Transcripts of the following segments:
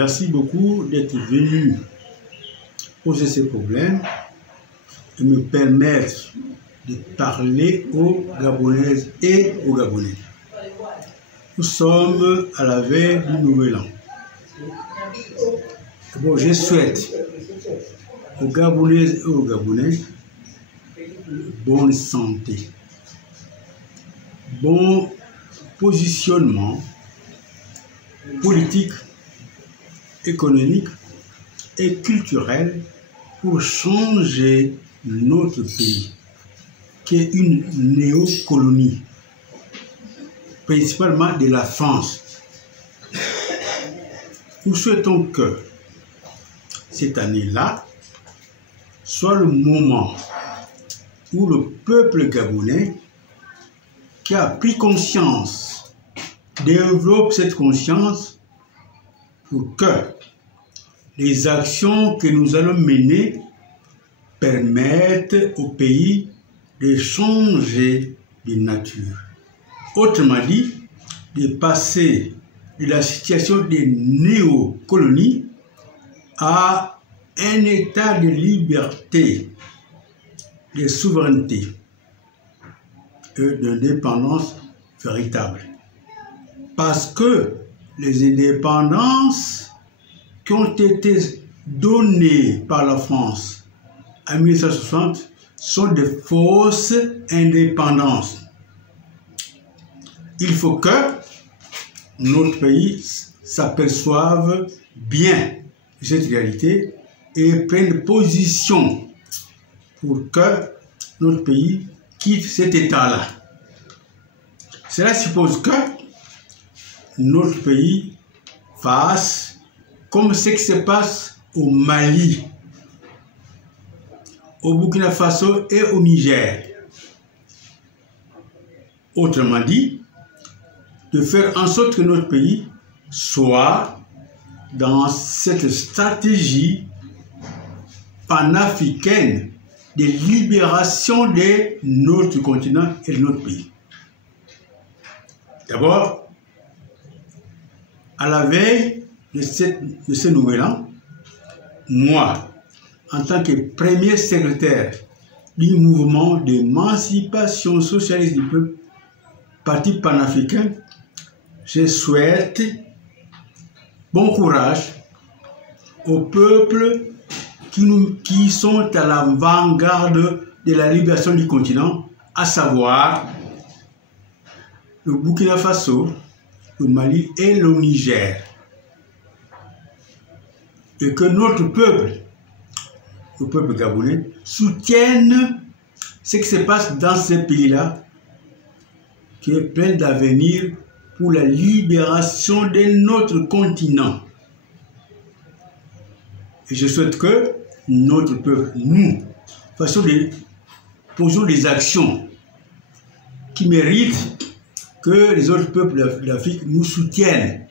Merci beaucoup d'être venu poser ces problèmes et me permettre de parler aux Gabonaises et aux Gabonais. Nous sommes à la veille du Nouvel An. Bon, je souhaite aux Gabonaises et aux Gabonais bonne santé, bon positionnement politique, économique et culturel pour changer notre pays, qui est une néocolonie, principalement de la France. Nous souhaitons que cette année-là soit le moment où le peuple gabonais, qui a pris conscience, développe cette conscience pour que les actions que nous allons mener permettent au pays de changer de nature. Autrement dit, de passer de la situation de néocolonies à un état de liberté, de souveraineté et d'indépendance véritable. Parce que les indépendances qui ont été données par la France en 1960 sont de fausses indépendances. Il faut que notre pays s'aperçoive bien de cette réalité et prenne position pour que notre pays quitte cet état-là. Cela suppose que notre pays fasse comme ce qui se passe au Mali, au Burkina Faso et au Niger. Autrement dit, de faire en sorte que notre pays soit dans cette stratégie panafricaine de libération de notre continent et de notre pays. D'abord, à la veille de ce nouvel an, moi, en tant que premier secrétaire du mouvement d'émancipation socialiste du peuple, Parti panafricain, je souhaite bon courage aux peuples qui sont à l'avant-garde de la libération du continent, à savoir le Burkina Faso, le Mali et le Niger. Et que notre peuple, le peuple gabonais, soutienne ce qui se passe dans ces pays-là, qui est plein d'avenir pour la libération de notre continent. Et je souhaite que notre peuple, nous, posons des actions qui méritent que les autres peuples d'Afrique nous soutiennent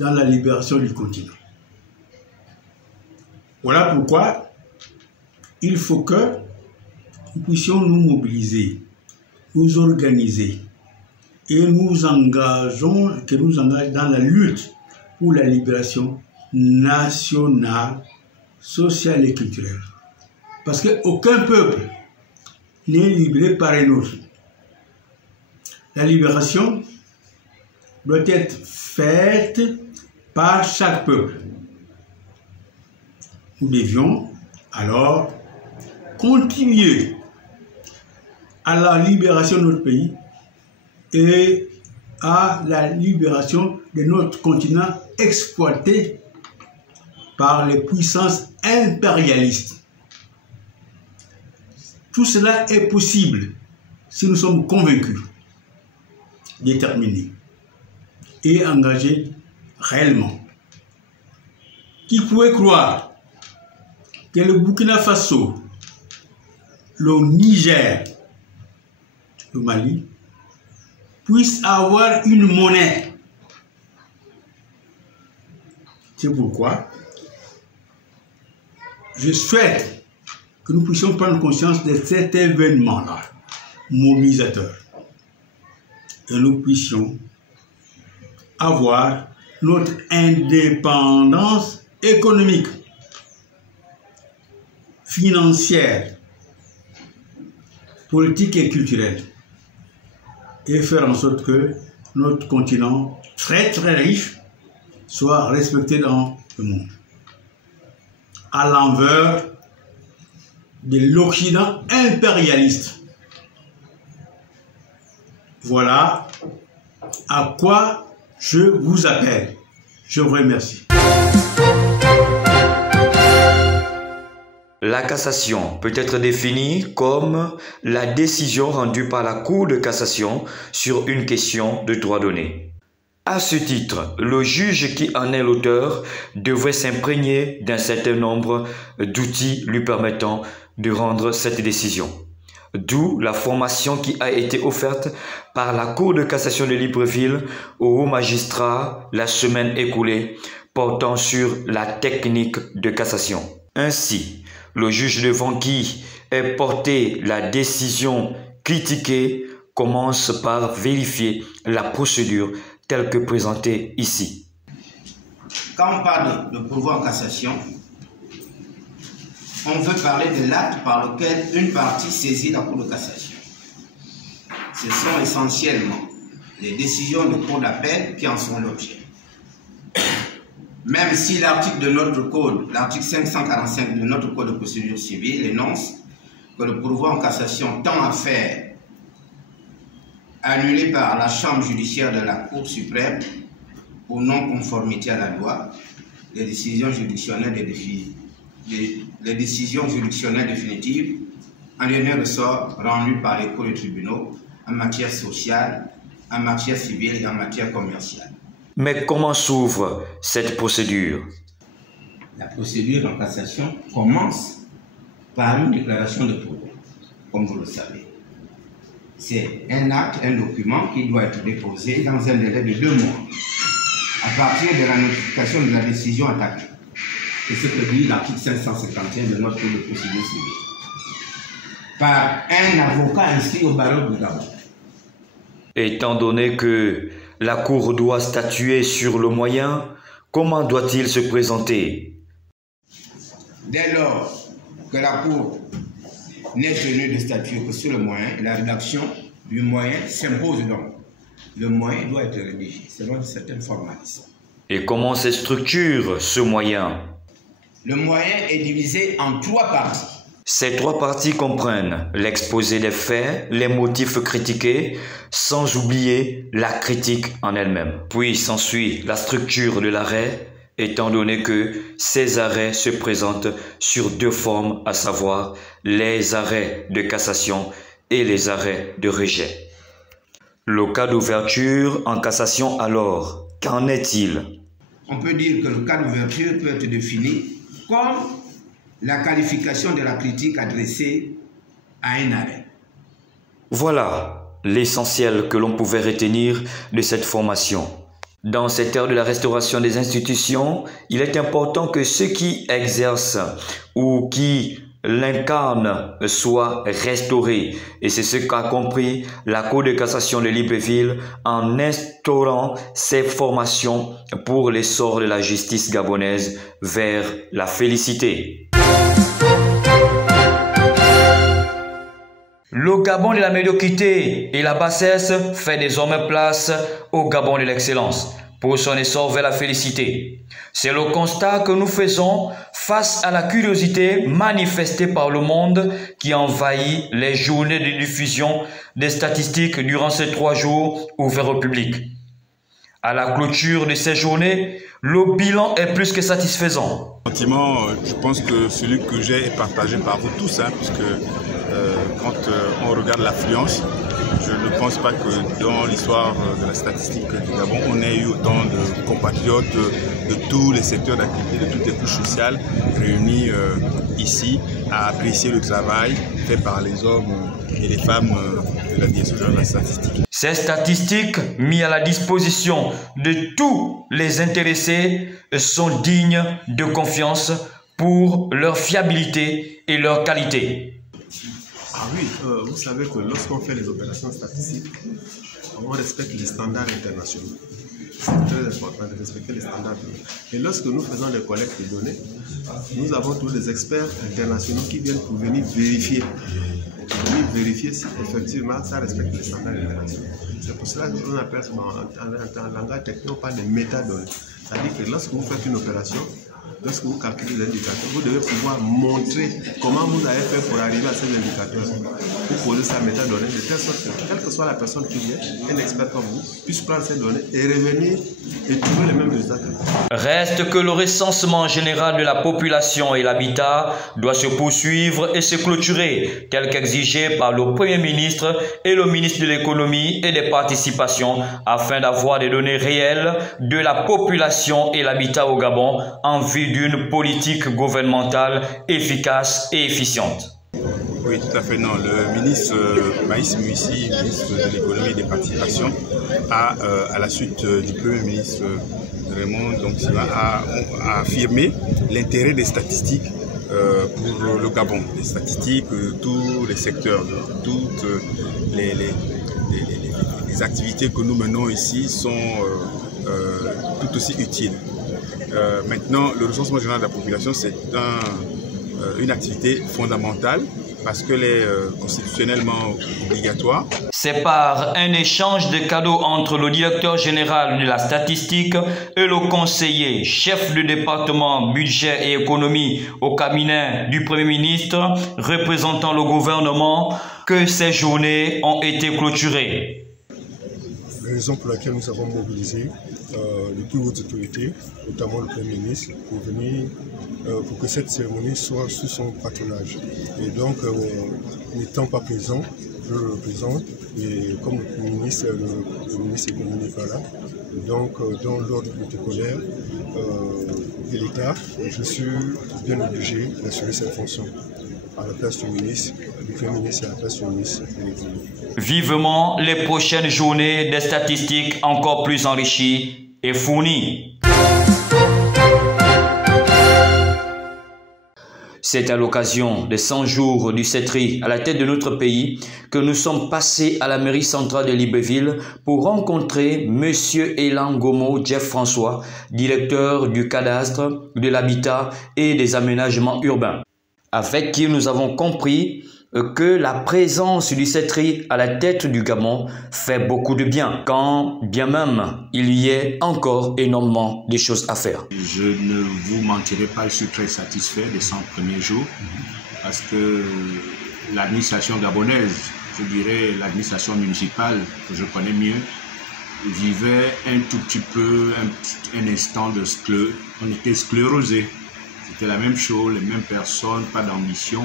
dans la libération du continent. Voilà pourquoi il faut que nous puissions nous mobiliser, nous organiser et nous engageons dans la lutte pour la libération nationale, sociale et culturelle. Parce qu'aucun peuple n'est libéré par un autre. La libération doit être faite par chaque peuple. Nous devions alors contribuer à la libération de notre pays et à la libération de notre continent exploité par les puissances impérialistes. Tout cela est possible si nous sommes convaincus, déterminés et engagés réellement. Qui pouvait croire que le Burkina Faso, le Niger, le Mali, puissent avoir une monnaie? C'est pourquoi je souhaite que nous puissions prendre conscience de cet événement-là, mobilisateur, et nous puissions avoir notre indépendance économique, financière, politique et culturelle, et faire en sorte que notre continent, très très riche, soit respecté dans le monde. À l'envers de l'Occident impérialiste. Voilà à quoi je vous appelle. Je vous remercie. La cassation peut être définie comme la décision rendue par la Cour de cassation sur une question de droit donné. À ce titre, le juge qui en est l'auteur devrait s'imprégner d'un certain nombre d'outils lui permettant de rendre cette décision. D'où la formation qui a été offerte par la Cour de cassation de Libreville aux magistrats la semaine écoulée portant sur la technique de cassation. Ainsi, le juge devant qui est portée la décision critiquée commence par vérifier la procédure telle que présentée ici. Quand on parle de pourvoi en cassation, on veut parler de l'acte par lequel une partie saisit la Cour de cassation. Ce sont essentiellement les décisions de cour d'appel qui en sont l'objet. Même si l'article de notre code, l'article 545 de notre code de procédure civile énonce que le pourvoi en cassation tend à faire annulé par la chambre judiciaire de la Cour suprême pour non-conformité à la loi, les décisions juridictionnelles définitives en dernier ressort rendues par les cours de tribunaux en matière sociale, en matière civile et en matière commerciale. Mais comment s'ouvre cette procédure? La procédure en cassation commence par une déclaration de pourvoi, comme vous le savez. C'est un acte, un document qui doit être déposé dans un délai de 2 mois à partir de la notification de la décision attaquée. C'est ce que dit l'article 551 de notre code de procédure civile. Par un avocat inscrit au barreau du Gabon. Étant donné que la Cour doit statuer sur le moyen, comment doit-il se présenter? Dès lors que la Cour n'est tenue de statuer que sur le moyen, la rédaction du moyen s'impose donc. Le moyen doit être rédigé selon une certaine formalisme. Et comment se structure ce moyen? Le moyen est divisé en 3 parties. Ces 3 parties comprennent l'exposé des faits, les motifs critiqués, sans oublier la critique en elle-même. Puis s'ensuit la structure de l'arrêt, étant donné que ces arrêts se présentent sur 2 formes, à savoir les arrêts de cassation et les arrêts de rejet. Le cas d'ouverture en cassation alors, qu'en est-il? On peut dire que le cas d'ouverture peut être défini comme la qualification de la critique adressée à un arrêt. Voilà l'essentiel que l'on pouvait retenir de cette formation. Dans cette ère de la restauration des institutions, il est important que ceux qui exercent ou qui l'incarnent soient restaurés. Et c'est ce qu'a compris la Cour de cassation de Libreville en instaurant ces formations pour l'essor de la justice gabonaise vers la félicité. Le Gabon de la médiocrité et la bassesse fait désormais place au Gabon de l'excellence pour son essor vers la félicité. C'est le constat que nous faisons face à la curiosité manifestée par le monde qui envahit les journées de diffusion des statistiques durant ces 3 jours ouverts au public. À la clôture de ces journées, le bilan est plus que satisfaisant. Sentiment, je pense que celui que j'ai est partagé par vous tous, puisque quand on regarde l'affluence, je ne pense pas que dans l'histoire de la statistique du Gabon, on ait eu autant de compatriotes de tous les secteurs d'activité, de toutes les couches sociales réunis ici à apprécier le travail fait par les hommes et les femmes de la direction générale de la statistique. Ces statistiques mises à la disposition de tous les intéressés sont dignes de confiance pour leur fiabilité et leur qualité. Ah oui, vous savez que lorsqu'on fait les opérations statistiques, on respecte les standards internationaux. c'est très important de respecter les standards. Et lorsque nous faisons des collectes de données, nous avons tous des experts internationaux qui viennent pour venir vérifier. Si effectivement ça respecte les standards internationaux. C'est pour cela qu'on appelle en langage technique, on parle de métadonnées. C'est-à-dire que lorsque vous faites une opération, lorsque vous calculez les indicateurs, vous devez pouvoir montrer comment vous avez fait pour arriver à ces indicateurs. Vous posez sa métadonnée de telle sorte que, quelle que soit la personne qui vient, un expert comme vous, puisse prendre ces données et revenir et trouver les mêmes résultats que vous. Reste que le recensement général de la population et l'habitat doit se poursuivre et se clôturer, tel qu'exigé par le Premier ministre et le ministre de l'Économie et des Participations, afin d'avoir des données réelles de la population et l'habitat au Gabon en vue d'une politique gouvernementale efficace et efficiente. Oui, tout à fait, non. Le ministre Maïs Mouissi, ministre de l'Économie et des Participations, a, à la suite du Premier ministre Raymond a affirmé l'intérêt des statistiques pour le Gabon. Les statistiques de tous les secteurs, de toutes les activités que nous menons ici sont tout aussi utiles. Maintenant, le recensement général de la population, c'est une activité fondamentale parce qu'elle est constitutionnellement obligatoire. C'est par un échange de cadeaux entre le directeur général de la statistique et le conseiller chef de département budget et économie au cabinet du Premier ministre représentant le gouvernement que ces journées ont été clôturées. La raison pour laquelle nous avons mobilisé les plus hautes autorités, notamment le Premier ministre, pour venir pour que cette cérémonie soit sous son patronage. Et donc, n'étant pas présent, je le représente, et comme le ministre économique n'est pas là, donc dans l'ordre protocolaire de l'État, je suis bien obligé d'assurer cette fonction à la place du ministre, du Premier ministre et à la place du ministre de l'Économie. Vivement les prochaines journées des statistiques encore plus enrichies et fournies. C'est à l'occasion des 100 jours du CETRI à la tête de notre pays que nous sommes passés à la mairie centrale de Libreville pour rencontrer M. Elan Gomo Jeff François, directeur du cadastre, de l'habitat et des aménagements urbains, avec qui nous avons compris que la présence du CETRI à la tête du Gabon fait beaucoup de bien, quand bien même il y ait encore énormément de choses à faire. Je ne vous mentirai pas, je suis très satisfait des 100 premiers jours parce que l'administration gabonaise, je dirais l'administration municipale que je connais mieux, vivait un tout petit peu un instant de sclérose. On était sclérosés. C'était la même chose, les mêmes personnes, pas d'ambition.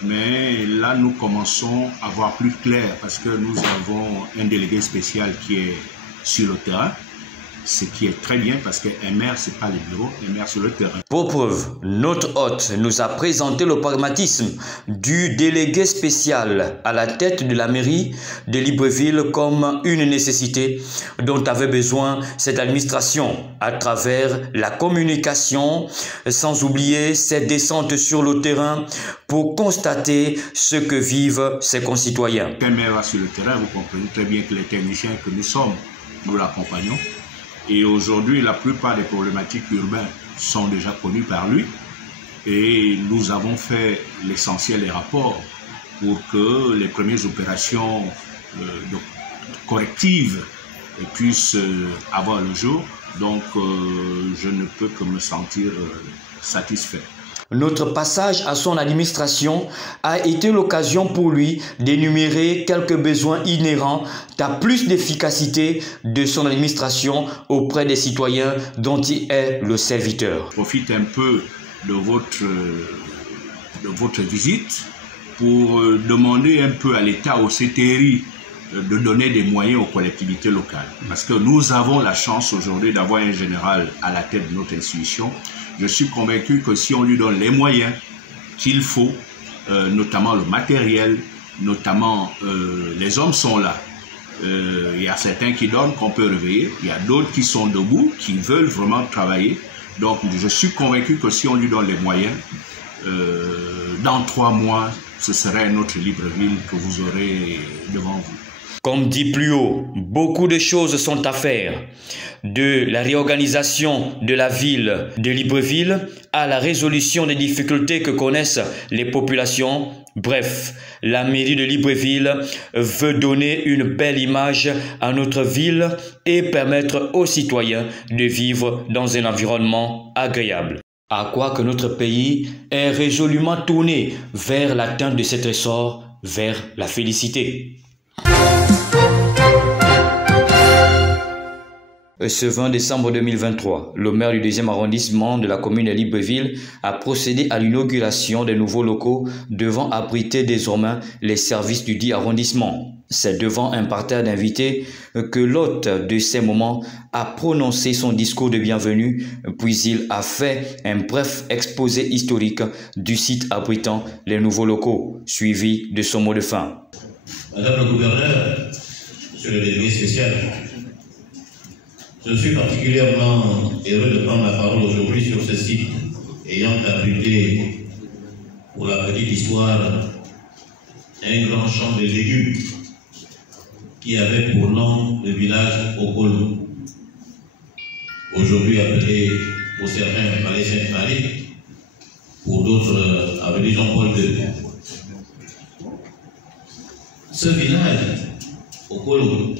Mais là, nous commençons à voir plus clair parce que nous avons un délégué spécial qui est sur le terrain, ce qui est très bien parce qu'un maire, ce n'est pas les bureaux, un maire sur le terrain. Pour preuve, notre hôte nous a présenté le pragmatisme du délégué spécial à la tête de la mairie de Libreville comme une nécessité dont avait besoin cette administration à travers la communication, sans oublier cette descente sur le terrain pour constater ce que vivent ses concitoyens. Quand un maire va sur le terrain, vous comprenez très bien que les techniciens que nous sommes, nous l'accompagnons. Et aujourd'hui, la plupart des problématiques urbaines sont déjà connues par lui. Et nous avons fait l'essentiel des rapports pour que les premières opérations correctives puissent avoir le jour. Donc, je ne peux que me sentir satisfait. Notre passage à son administration a été l'occasion pour lui d'énumérer quelques besoins inhérents à plus d'efficacité de son administration auprès des citoyens dont il est le serviteur. Je profite un peu de votre visite pour demander un peu à l'État, au CTRI, de donner des moyens aux collectivités locales. Parce que nous avons la chance aujourd'hui d'avoir un général à la tête de notre institution. Je suis convaincu que si on lui donne les moyens qu'il faut, notamment le matériel, notamment les hommes sont là. Il y a certains qui donnent qu'on peut réveiller, il y a d'autres qui sont debout, qui veulent vraiment travailler. Donc je suis convaincu que si on lui donne les moyens, dans 3 mois, ce serait notre Libreville que vous aurez devant vous. Comme dit plus haut, beaucoup de choses sont à faire. De la réorganisation de la ville de Libreville à la résolution des difficultés que connaissent les populations. Bref, la mairie de Libreville veut donner une belle image à notre ville et permettre aux citoyens de vivre dans un environnement agréable. À quoi que notre pays est résolument tourné vers l'atteinte de cet essor, vers la félicité. Ce 20 décembre 2023, le maire du 2e arrondissement de la commune de Libreville a procédé à l'inauguration des nouveaux locaux devant abriter désormais les services du dit arrondissement. C'est devant un parterre d'invités que l'hôte de ces moments a prononcé son discours de bienvenue, puis il a fait un bref exposé historique du site abritant les nouveaux locaux, suivi de son mot de fin. Madame le gouverneur, monsieur le délégué spécial, je suis particulièrement heureux de prendre la parole aujourd'hui sur ce site ayant abrité, pour la petite histoire, un grand champ de légumes qui avait pour nom le village Okolo, aujourd'hui appelé pour certains Palais Sainte-Marie, pour d'autres avenue Jean-Paul II. Ce village Okolo,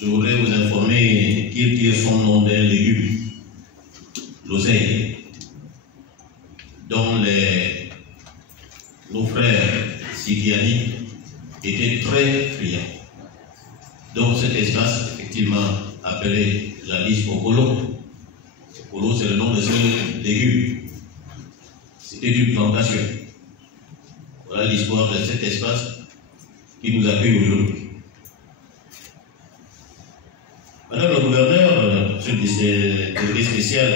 je voudrais vous informer qu'il tire son nom d'un légume, l'oseille, dont nos frères Sikiani étaient très friands. Donc cet espace, effectivement, appelé jadis Okolo. Okolo, c'est le nom de ce légume. C'était une plantation. Voilà l'histoire de cet espace qui nous accueille aujourd'hui. Madame le gouverneur, monsieur le délégué spécial,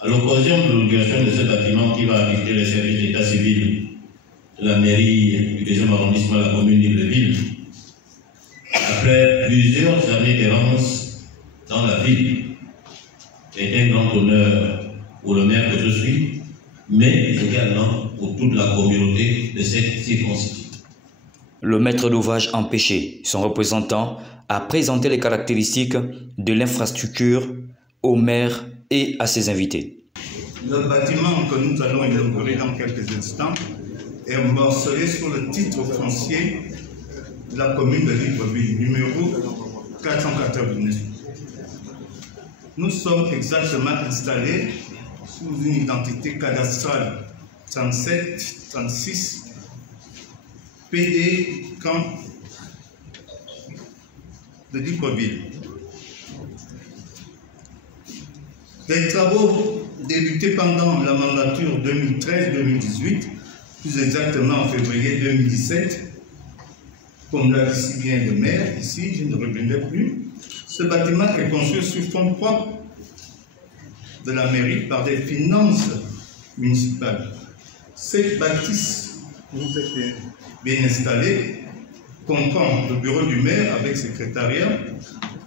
à l'occasion de l'inauguration de ce bâtiment qui va abriter les services d'état civil de la mairie du 2e arrondissement de la commune d'Ibreville, après plusieurs années d'errance dans la ville, est un grand honneur pour le maire que je suis, mais également pour toute la communauté de cette circonscription. Le maître d'ouvrage empêché, son représentant, a présenté les caractéristiques de l'infrastructure au maire et à ses invités. Le bâtiment que nous allons inaugurer dans quelques instants est morcelé sur le titre foncier de la commune de Libreville, numéro 499. Nous sommes exactement installés sous une identité cadastrale 37-36 PD Camp de Libreville. Les travaux débutés pendant la mandature 2013-2018, plus exactement en février 2017, comme l'a dit si bien le maire, ici, je ne reviendrai plus, ce bâtiment est construit sur fonds propres de la mairie par des finances municipales. Cette bâtisse, vous êtes bien installée, comprend le bureau du maire avec secrétariat,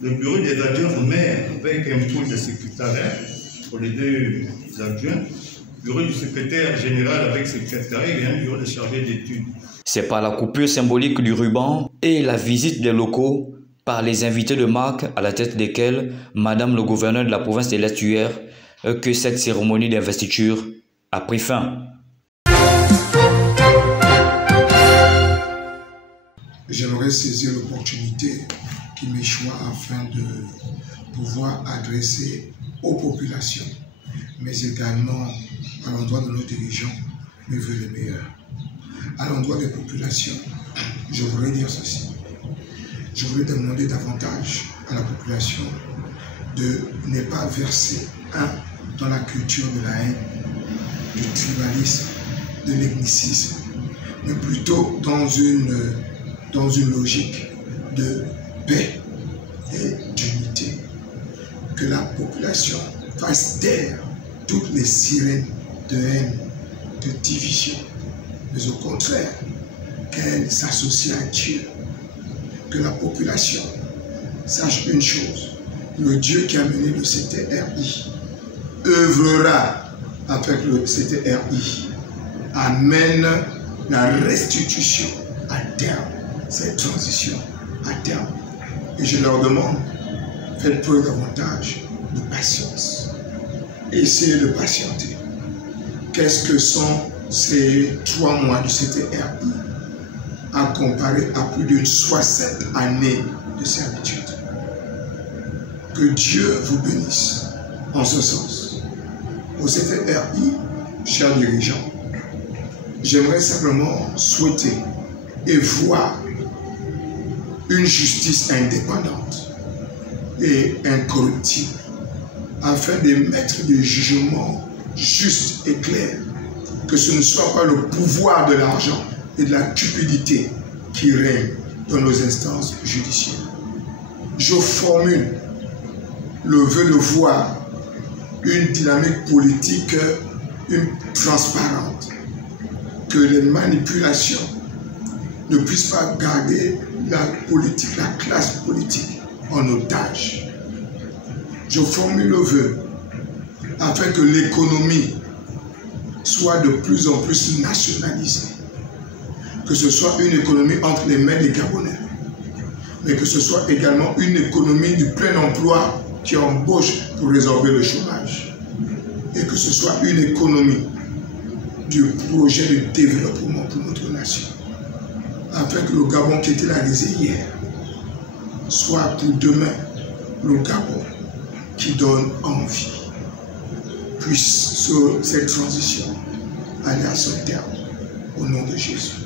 le bureau des adjoints au maire avec un pôle de secrétariat pour les deux adjoints, bureau du secrétaire général avec secrétariat et un bureau de chargé d'études. C'est par la coupure symbolique du ruban et la visite des locaux par les invités de marque à la tête desquels Madame le gouverneur de la province de l'Estuaire que cette cérémonie d'investiture a pris fin. J'aimerais saisir l'opportunité qui m'échoit afin de pouvoir adresser aux populations, mais également à l'endroit de nos dirigeants, mes vœux les meilleurs. À l'endroit des populations, je voudrais dire ceci. Je voudrais demander davantage à la population de ne pas verser dans la culture de la haine, du tribalisme, de l'ethnicisme, mais plutôt dans une logique de paix et d'unité. Que la population fasse taire toutes les sirènes de haine, de division, mais au contraire, qu'elle s'associe à Dieu. Que la population sache une chose, le Dieu qui a mené le CTRI œuvrera avec le CTRI, amène la restitution à terme. cette transition à terme. Et je leur demande, faites preuve davantage de patience. Essayez de patienter. Qu'est-ce que sont ces 3 mois de CTRI à comparer à plus d'une 60 années de servitude? Que Dieu vous bénisse en ce sens. Au CTRI, chers dirigeants, j'aimerais simplement souhaiter et voir une justice indépendante et incorruptible afin d'émettre des jugements justes et clairs, que ce ne soit pas le pouvoir de l'argent et de la cupidité qui règne dans nos instances judiciaires. Je formule le vœu de voir une dynamique politique transparente, que les manipulations ne puissent pas garder la politique, la classe politique en otage. Je formule le vœu afin que l'économie soit de plus en plus nationalisée, que ce soit une économie entre les mains des Gabonais, mais que ce soit également une économie du plein emploi qui embauche pour résorber le chômage, et que ce soit une économie du projet de développement pour notre nation, afin que le Gabon qui était réalisé hier soit pour demain le Gabon qui donne envie. Puisse cette transition aller à son terme au nom de Jésus.